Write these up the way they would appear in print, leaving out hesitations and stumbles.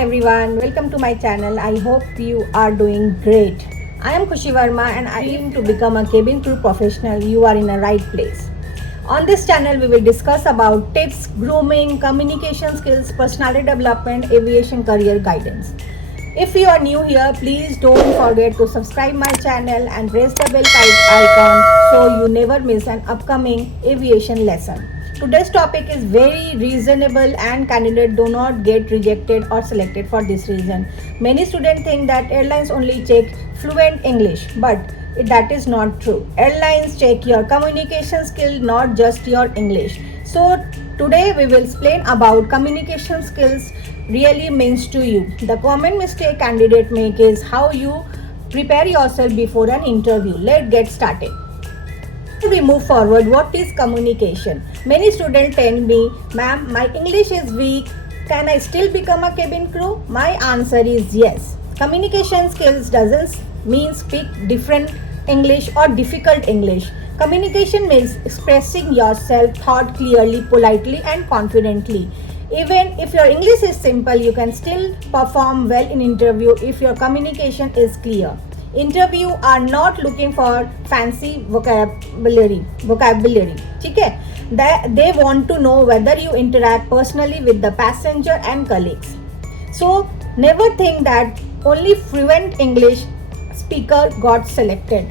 everyone, welcome to my channel. I hope you are doing great. I am Khushi Verma and I aim to become a cabin crew professional. You are in the right place. On this channel, we will discuss about tips, grooming, communication skills, personality development, aviation career guidance. If you are new here, please don't forget to subscribe my channel and press the bell icon so you never miss an upcoming aviation lesson. Today's topic is very reasonable and candidates do not get rejected or selected for this reason. Many students think that airlines only check fluent English, but that is not true. Airlines check your communication skill, not just your English. So today we will explain about communication skills really means to you. The common mistake candidate make is how you prepare yourself before an interview. Let's get started. We move forward. What is communication? Many students tell me, ma'am, my English is weak. Can I still become a cabin crew? My answer is yes. Communication skills doesn't mean speak different English or difficult English. Communication means expressing yourself thought clearly, politely and confidently. Even if your English is simple, you can still perform well in interview if your communication is clear. Interview are not looking for fancy vocabulary. ठीक है? They want to know whether you interact personally with the passenger and colleagues. So never think that only fluent English speaker got selected.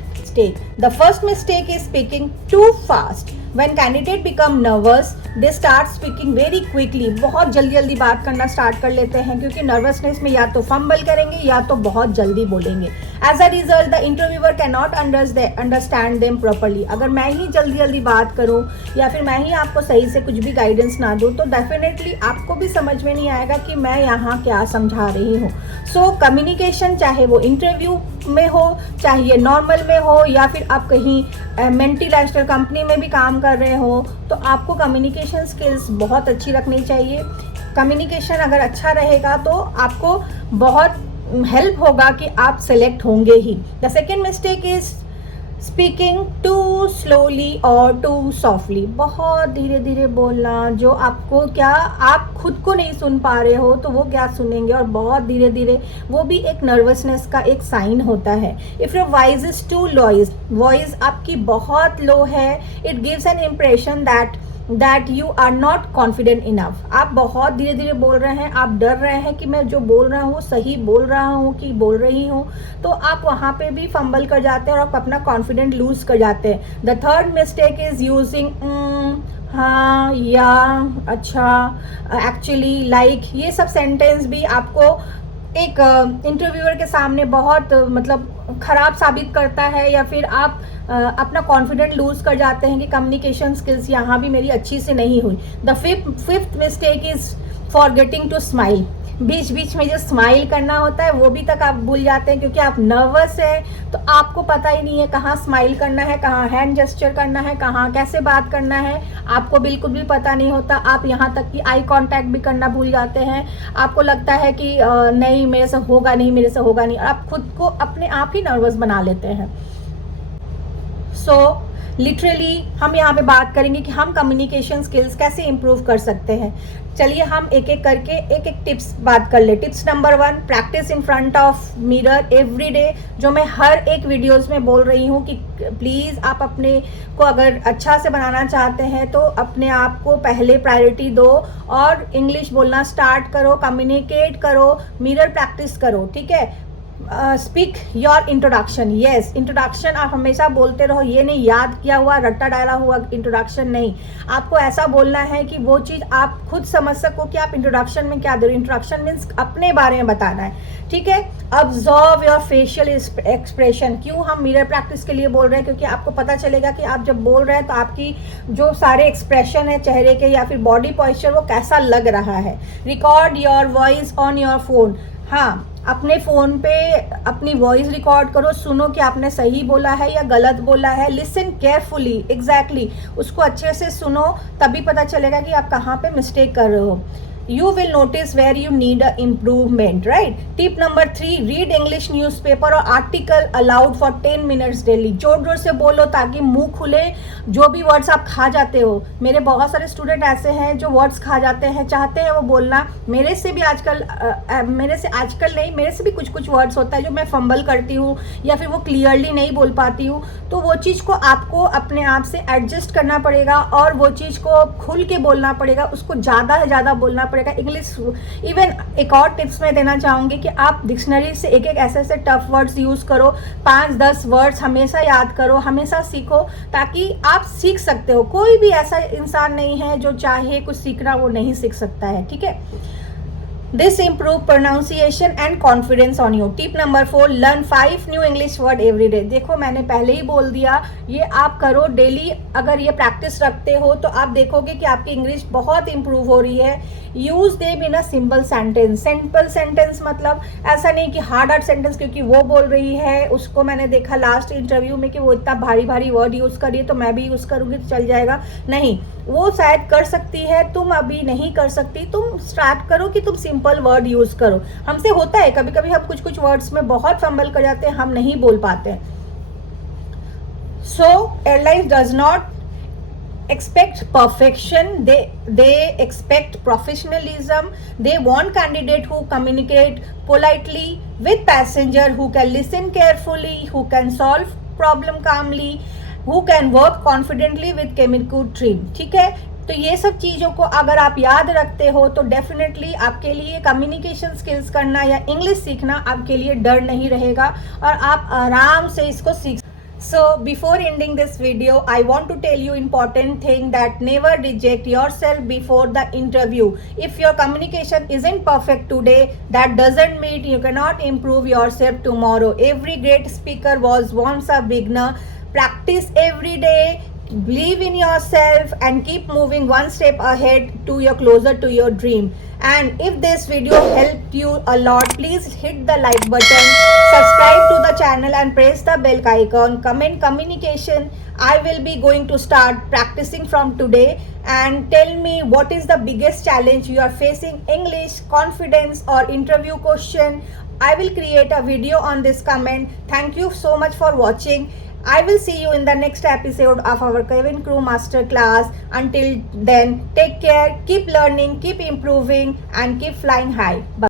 The first mistake is speaking too fast. When candidate become nervous, they start speaking very quickly. बहुत जल्दी बात करना start कर लेते हैं क्योंकि nervousness में या तो फंबल करेंगे या तो बहुत जल्दी बोलेंगे. As a result, the interviewer cannot understand them properly. अगर मैं ही जल्दी बात करूं या फिर मैं ही आपको सही से कुछ भी गाइडेंस ना दूं तो डेफिनेटली आपको भी समझ में नहीं आएगा कि मैं यहाँ क्या समझा रही हूँ. सो कम्युनिकेशन चाहे वो इंटरव्यू में हो, चाहे नॉर्मल में हो या फिर आप कहीं मल्टीनेशनल कंपनी में भी काम कर रहे हो, तो आपको कम्युनिकेशन स्किल्स बहुत अच्छी रखनी चाहिए. कम्युनिकेशन अगर अच्छा रहेगा तो आपको बहुत हेल्प होगा कि आप सेलेक्ट होंगे ही. The second mistake is speaking too slowly और टू सॉफ्टली. बहुत धीरे बोलना, जो आपको क्या आप खुद को नहीं सुन पा रहे हो तो वो क्या सुनेंगे, और बहुत धीरे वो भी एक नर्वसनेस का एक साइन होता है. If your voice is too low, voice आपकी बहुत लो है, it gives an impression that you are not confident enough. आप बहुत धीरे बोल रहे हैं, आप डर रहे हैं कि मैं जो बोल रहा हूँ सही बोल रहा हूँ कि बोल रही हूँ, तो आप वहाँ पे भी फंबल कर जाते हैं और आप अपना कॉन्फिडेंट लूज कर जाते हैं. The third mistake is using हाँ, या, अच्छा, एक्चुअली, लाइक, ये सब सेंटेंस भी आपको एक इंटरव्यूअर के सामने बहुत मतलब ख़राब साबित करता है, या फिर आप अपना कॉन्फिडेंट लूज कर जाते हैं कि कम्युनिकेशन स्किल्स यहाँ भी मेरी अच्छी से नहीं हुई. The fifth mistake is forgetting to smile. बीच में जो स्माइल करना होता है वो भी तक आप भूल जाते हैं क्योंकि आप नर्वस है तो आपको पता ही नहीं है कहाँ स्माइल करना है, कहाँ हैंड जेस्चर करना है, कहाँ कैसे बात करना है, आपको बिल्कुल भी पता नहीं होता. आप यहाँ तक कि आई कांटेक्ट भी करना भूल जाते हैं. आपको लगता है कि नहीं मेरे से होगा नहीं, और आप खुद को अपने आप ही नर्वस बना लेते हैं. सो लिटरली हम यहाँ पे बात करेंगे कि हम कम्युनिकेशन स्किल्स कैसे इम्प्रूव कर सकते हैं. चलिए हम एक एक करके एक टिप्स बात कर ले. Tips number 1, practice in front of mirror every day. जो मैं हर एक वीडियोस में बोल रही हूँ कि प्लीज़ आप अपने को अगर अच्छा से बनाना चाहते हैं तो अपने आप को पहले प्रायोरिटी दो और इंग्लिश बोलना स्टार्ट करो, कम्युनिकेट करो, मिरर प्रैक्टिस करो. ठीक है. Speak your introduction. Yes, introduction आप हमेशा बोलते रहो. ये नहीं याद किया हुआ रट्टा डाला हुआ इंट्रोडक्शन नहीं. आपको ऐसा बोलना है कि वो चीज़ आप खुद समझ सको कि आप इंट्रोडक्शन में क्या दे रहे हो. इंट्रोडक्शन मीन्स अपने बारे में बताना है. ठीक है. Observe your facial expression. क्यों हम मिरर प्रैक्टिस के लिए बोल रहे हैं? क्योंकि आपको पता चलेगा कि आप जब बोल रहे हैं तो आपकी जो सारे एक्सप्रेशन है चेहरे के या फिर बॉडी पॉस्चर वो कैसा लग रहा है. Record your voice on your phone. हाँ, अपने फ़ोन पे अपनी वॉइस रिकॉर्ड करो, सुनो कि आपने सही बोला है या गलत बोला है. Listen carefully. एग्जैक्टली, उसको अच्छे से सुनो, तभी पता चलेगा कि आप कहाँ पे मिस्टेक कर रहे हो. you will notice where you need a improvement, right? Tip number 3, read English newspaper or article aloud for 10 minutes daily. जोर जोर से बोलो ताकि मुंह खुले, जो भी वर्ड्स आप खा जाते हो. मेरे बहुत सारे स्टूडेंट ऐसे हैं जो वर्ड्स खा जाते हैं, चाहते हैं वो बोलना. मेरे से भी कुछ कुछ वर्ड्स होता है जो मैं फंबल करती हूँ या फिर वो क्लियरली नहीं बोल पाती हूँ. तो वो चीज़ को आपको अपने आप से एडजस्ट करना पड़ेगा और वो चीज़ को खुल के बोलना पड़ेगा, उसको ज़्यादा से ज़्यादा बोलना पड़ेगा. इंग्लिश इवन एक और टिप्स मैं देना चाहूँगी कि आप डिक्शनरी से एक एक ऐसे टफ वर्ड्स यूज़ करो. 5-10 वर्ड्स हमेशा याद करो, हमेशा सीखो, ताकि आप सीख सकते हो. कोई भी ऐसा इंसान नहीं है जो चाहे कुछ सीखना वो नहीं सीख सकता है, ठीक है. This improve pronunciation and confidence on you. Tip number 4, learn 5 new English word every day. देखो मैंने पहले ही बोल दिया, ये आप करो डेली. अगर ये प्रैक्टिस रखते हो तो आप देखोगे कि आपकी इंग्लिश बहुत इंप्रूव हो रही है. Use them in a simple sentence. Simple sentence मतलब ऐसा नहीं कि हार्ड सेंटेंस, क्योंकि वो बोल रही है, उसको मैंने देखा लास्ट इंटरव्यू में कि वो इतना भारी भारी वर्ड यूज़ करिए तो मैं भी यूज़ करूँगी तो चल जाएगा. नहीं, वो शायद कर सकती है, तुम अभी नहीं कर सकती. तुम स्टार्ट करो कि तुम सिंपल वर्ड यूज़ करो. हमसे होता है कभी कभी हम कुछ कुछ वर्ड्स में बहुत फंबल कर जाते हैं, हम नहीं बोल पाते हैं. So airlines does not expect perfection, they expect professionalism. They want candidate who communicate politely with passenger, who can listen carefully, who can solve problem calmly, who can work confidently with chemical team. ठीक है, तो ये सब चीज़ों को अगर आप याद रखते हो तो डेफिनेटली आपके लिए कम्युनिकेशन स्किल्स करना या इंग्लिश सीखना आपके लिए डर नहीं रहेगा और आप आराम से इसको सीख. So before ending this video, I want to tell you important thing that never reject yourself before the interview. If your communication isn't perfect today, that doesn't mean you cannot improve yourself tomorrow. Every great speaker was once a beginner. Practice every day. Believe in yourself and keep moving one step ahead to your closer to your dream. And if this video helped you a lot, please hit the like button, subscribe to the channel and press the bell icon. Comment communication. I will be going to start practicing from today. And tell me what is the biggest challenge you are facing, English, confidence or interview question. I will create a video on this comment. Thank you so much for watching. I will see you in the next episode of our Cabin Crew Master Class. Until then, take care, keep learning, keep improving and keep flying high. Bye.